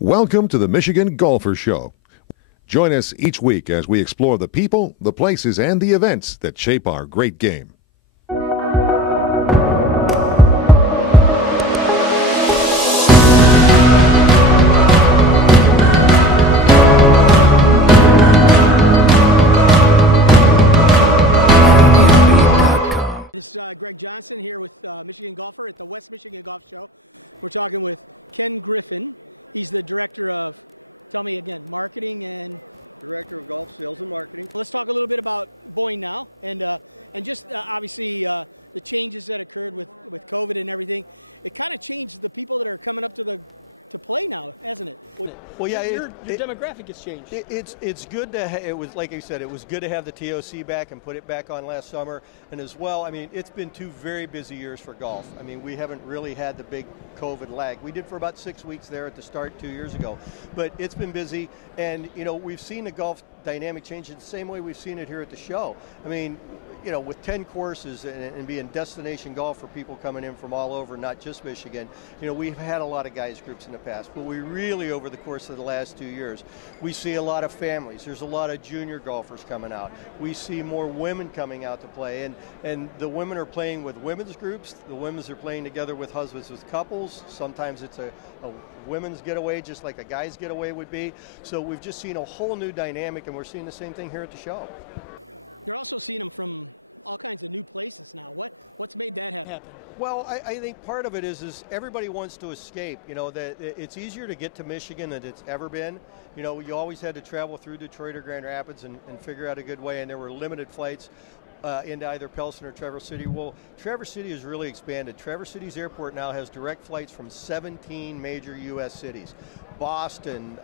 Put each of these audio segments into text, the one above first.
Welcome to the Michigan Golfer Show. Join us each week as we explore the people, the places, and the events that shape our great game. Well, yeah, your demographic has changed. It's good to it was like I said, it was good to have the TOC back and put it back on last summer, and as well, I mean, it's been 2 very busy years for golf. I mean, we haven't really had the big COVID lag. We did for about 6 weeks there at the start 2 years ago, but it's been busy, and you know, we've seen the golf dynamic change in the same way we've seen it here at the show. I mean, you know, with 10 courses and being destination golf for people coming in from all over, not just Michigan, you know, we've had a lot of guys groups in the past, but we really, over the course of the last 2 years, we see a lot of families. There's a lot of junior golfers coming out. We see more women coming out to play, and the women are playing with women's groups. The women's are playing together with husbands with couples. Sometimes it's a women's getaway, just like a guy's getaway would be. So we've just seen a whole new dynamic, and we're seeing the same thing here at the show. Happen? Well, I think part of it is everybody wants to escape. You know, that it's easier to get to Michigan than it's ever been. You know, you always had to travel through Detroit or Grand Rapids and figure out a good way, and there were limited flights into either Pelson or Traverse City. Well, Traverse City has really expanded. Traverse City's airport now has direct flights from 17 major U.S. cities. Boston,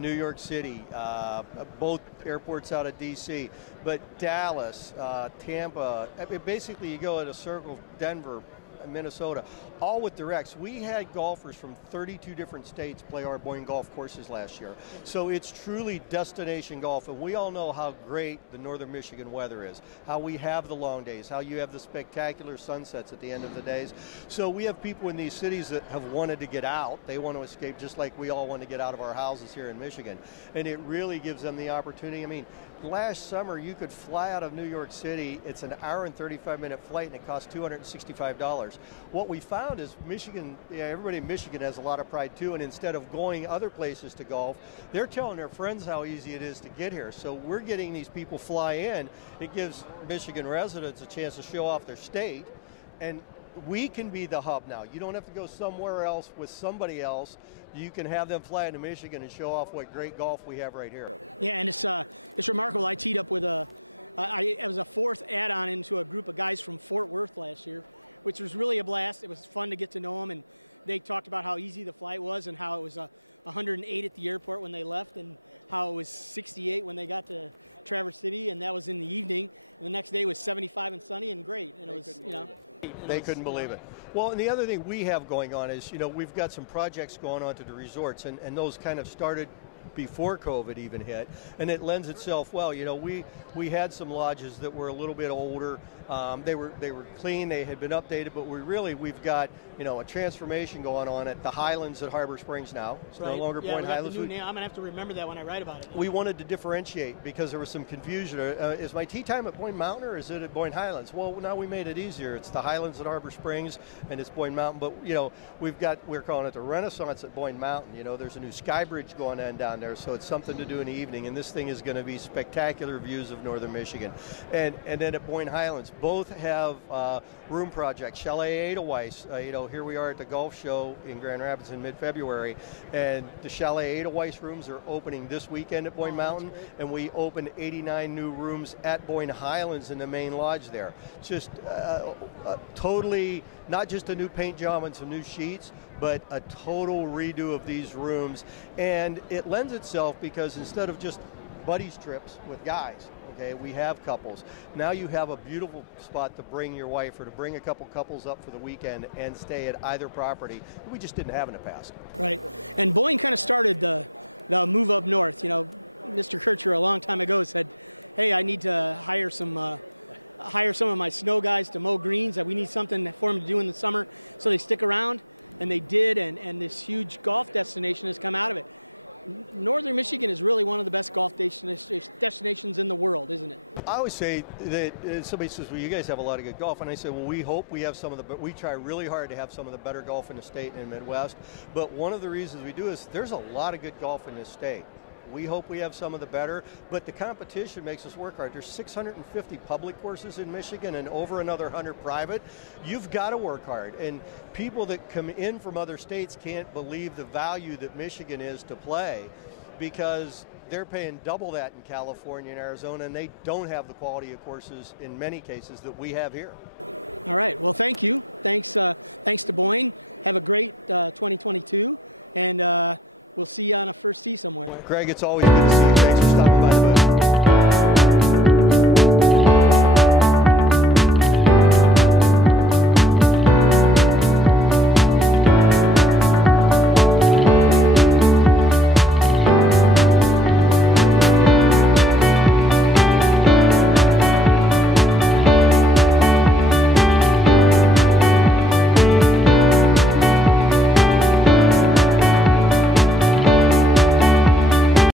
New York City, both airports out of D.C., but Dallas, Tampa, I mean, basically you go at a circle, Denver, Minnesota, all with directs. We had golfers from 32 different states play our Boyne golf courses last year. So it's truly destination golf, and we all know how great the Northern Michigan weather is, how we have the long days, how you have the spectacular sunsets at the end of the days. So we have people in these cities that have wanted to get out. They want to escape just like we all want to get out of our houses here in Michigan. And it really gives them the opportunity. I mean, last summer you could fly out of New York City. It's an hour and 35-minute flight, and it costs $265. What we found is Michigan, everybody in Michigan has a lot of pride too, and instead of going other places to golf, they're telling their friends how easy it is to get here. So we're getting these people fly in. It gives Michigan residents a chance to show off their state, and we can be the hub now. You don't have to go somewhere else with somebody else. You can have them fly into Michigan and show off what great golf we have right here. They couldn't believe it. Well, and the other thing we have going on is, you know, we've got some projects going on to the resorts, and those kind of started before COVID even hit, and it lends itself well. You know, we had some lodges that were a little bit older. They were clean, they had been updated, but we've got, you know, a transformation going on at the Highlands at Harbor Springs now. It's no longer Boyne Highlands. The new name. I'm gonna have to remember that when I write about it. We wanted to differentiate because there was some confusion. Is my tee time at Boyne Mountain or is it at Boyne Highlands? Well, now we made it easier. It's the Highlands at Harbor Springs and it's Boyne Mountain. But you know, we're calling it the Renaissance at Boyne Mountain. You know, there's a new sky bridge going on down there, so it's something to do in the evening. And this thing is going to be spectacular views of Northern Michigan. And then at Boyne Highlands, both have room projects. Chalet Edelweiss, you know, here we are at the golf show in Grand Rapids in mid-February, and the Chalet Edelweiss rooms are opening this weekend at Boyne Mountain, and we opened 89 new rooms at Boyne Highlands in the main lodge there. Just totally, not just a new paint job and some new sheets, but a total redo of these rooms. And it lends itself because instead of just buddies trips with guys, okay, we have couples. Now you have a beautiful spot to bring your wife or to bring a couple couples up for the weekend and stay at either property that we just didn't have in the past. I always say that somebody says, well, you guys have a lot of good golf. And I say, well, we hope we have some of the, but we try really hard to have some of the better golf in the state and in the Midwest. But one of the reasons we do is there's a lot of good golf in this state. We hope we have some of the better, but the competition makes us work hard. There's 650 public courses in Michigan and over another 100 private. You've got to work hard. And people that come in from other states can't believe the value that Michigan is to play, because they're paying double that in California and Arizona, and they don't have the quality of courses in many cases that we have here. Greg, it's always good to see you. Thanks for stopping by.